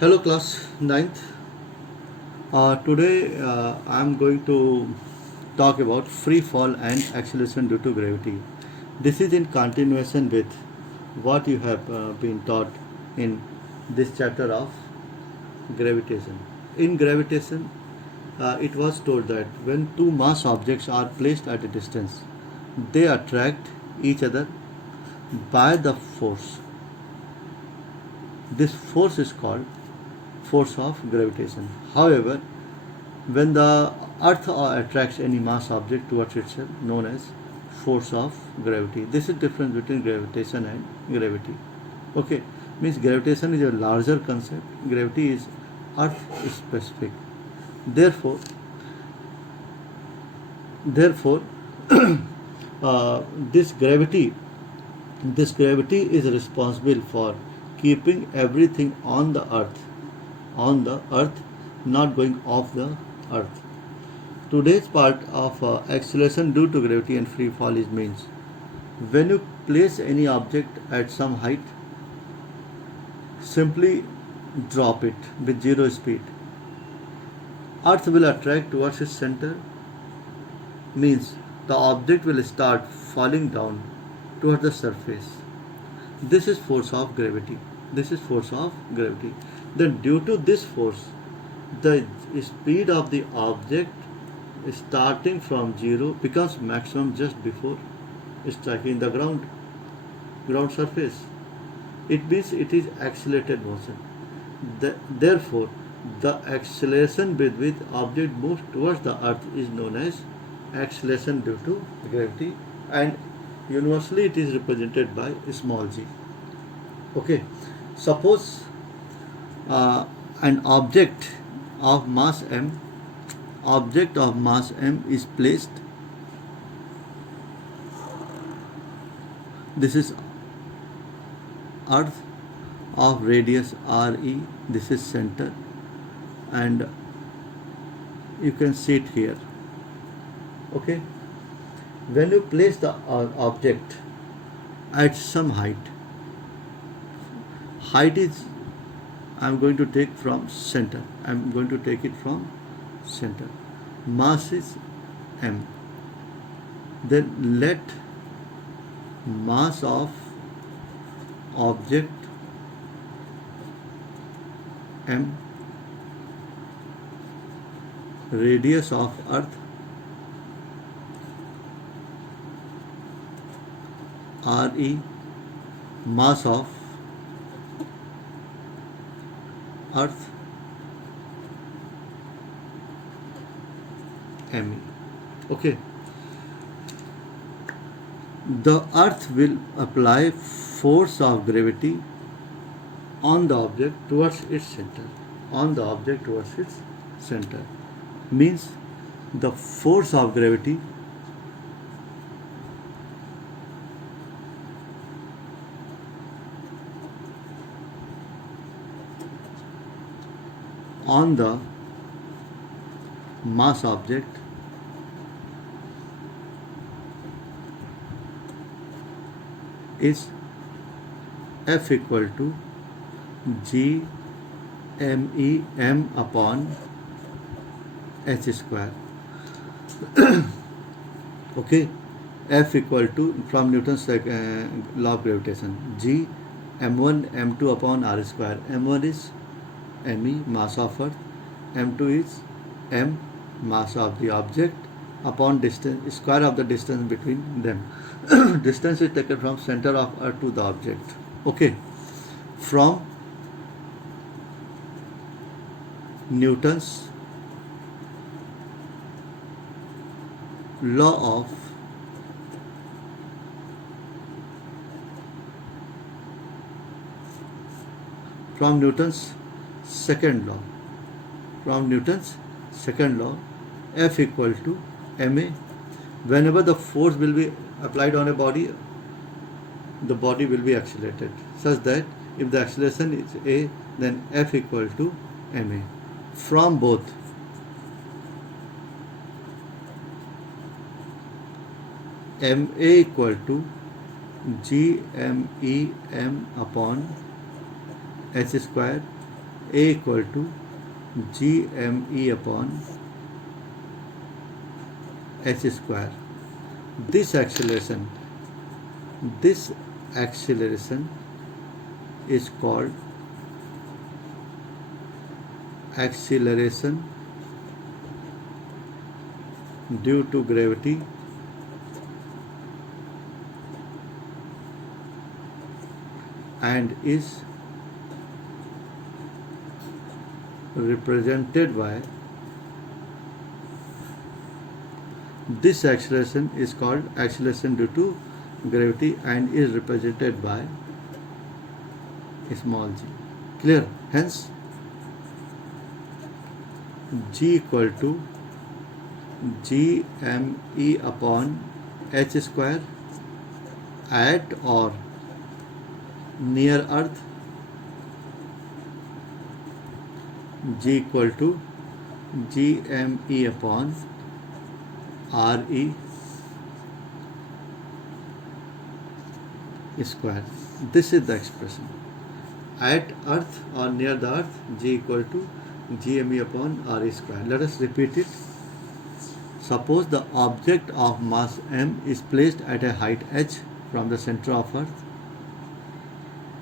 Hello, class ninth. Today I am going to talk about free fall and acceleration due to gravity. This is in continuation with what you have been taught in this chapter of gravitation. In gravitation, it was told that when two mass objects are placed at a distance, they attract each other by the force. This force is called force of gravitation. However, when the earth attracts any mass object towards itself, known as force of gravity. This is difference between gravitation and gravity. Okay, means gravitation is a larger concept, gravity is earth specific. Therefore therefore uh, this gravity this gravity is responsible for keeping everything on the earth not going off the earth. Today's part of acceleration due to gravity and free fall is means when you place any object at some height, simply drop it with zero speed. Earth will attract towards its center, means the object will start falling down towards the surface. This is force of gravity. This is force of gravity. Then due to this force, the speed of the object starting from zero becomes maximum just before striking the ground surface. It means it is accelerated motion. Therefore, the acceleration with which object moves towards the earth is known as acceleration due to gravity, and universally it is represented by small g. Okay, suppose uh, an object of mass m is placed. This is earth of radius re. This is center, and you can see it here. Okay, when you place the object at some height is, I'm going to take from center. I'm going to take it from center. Mass is m. Then let mass of object m, radius of earth re, mass of earth me. Okay, the earth will apply force of gravity on the object towards its center. Means the force of gravity on the mass object is F equal to g m upon h square. Okay, F equal to, from Newton's law of gravitation, g m1 m2 upon r square. M1 is me, mass of earth. M2 is m, mass of the object, upon distance, square of the distance between them. Distance is taken from center of earth to the object. Okay, from Newton's law of from Newton's second law, F equal to ma. Whenever the force will be applied on a body, the body will be accelerated, such that if the acceleration is a, then F equal to ma. From both ma equal to g m e m upon h square, A equal to gme upon h square. This acceleration is called acceleration due to gravity and is represented by this acceleration is called acceleration due to gravity and is represented by small g. Clear? Hence g equal to gme upon h square at or near earth, g equal to gme upon re square. This is the expression. At earth or near the earth, g equal to gme upon re square. Let us repeat it. Suppose the object of mass m is placed at a height h from the center of earth.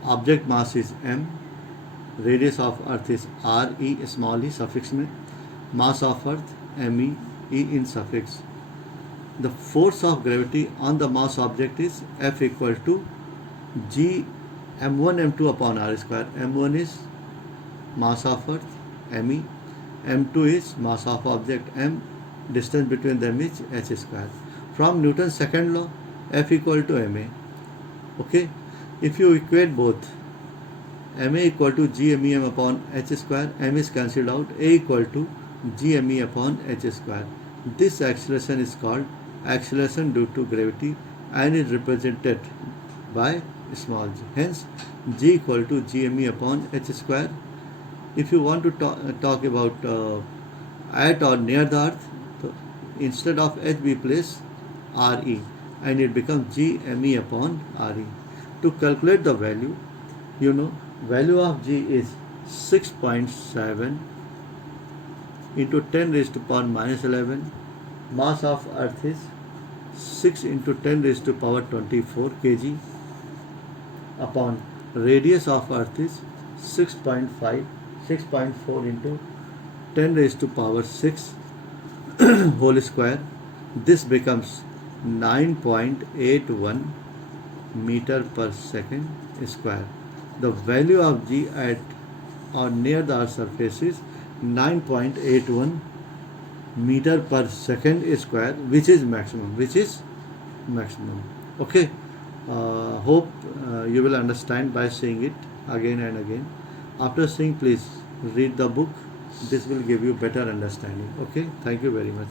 Object mass is m, radius of earth is re small e suffix में, mass of earth me e in suffix. The force of gravity on the mass object is F equal to g m1 m2 upon r square. m1 is mass of earth me, m2 is mass of object m, distance between them is h square. From Newton's second law, F equal to ma. Okay, if you equate both, ma equal to gmem upon h square, m is cancelled out, a equal to gme upon h square. This acceleration is called acceleration due to gravity and is represented by small g. Hence g equal to gme upon h square. If you want to talk about at or near the earth, so instead of h we place re and it becomes gme upon re. To calculate the value, value of g is 6.7 into 10 raised to power minus 11. Mass of earth is 6 into 10 raised to power 24 kg upon radius of earth is 6.4 into 10 raised to power 6 whole square. This becomes 9.81 meter per second square. The value of g at or near the earth's surface is 9.81 meter per second square, which is maximum. Okay, hope you will understand by seeing it again and again. After seeing, please read the book. This will give you better understanding. Okay, thank you very much.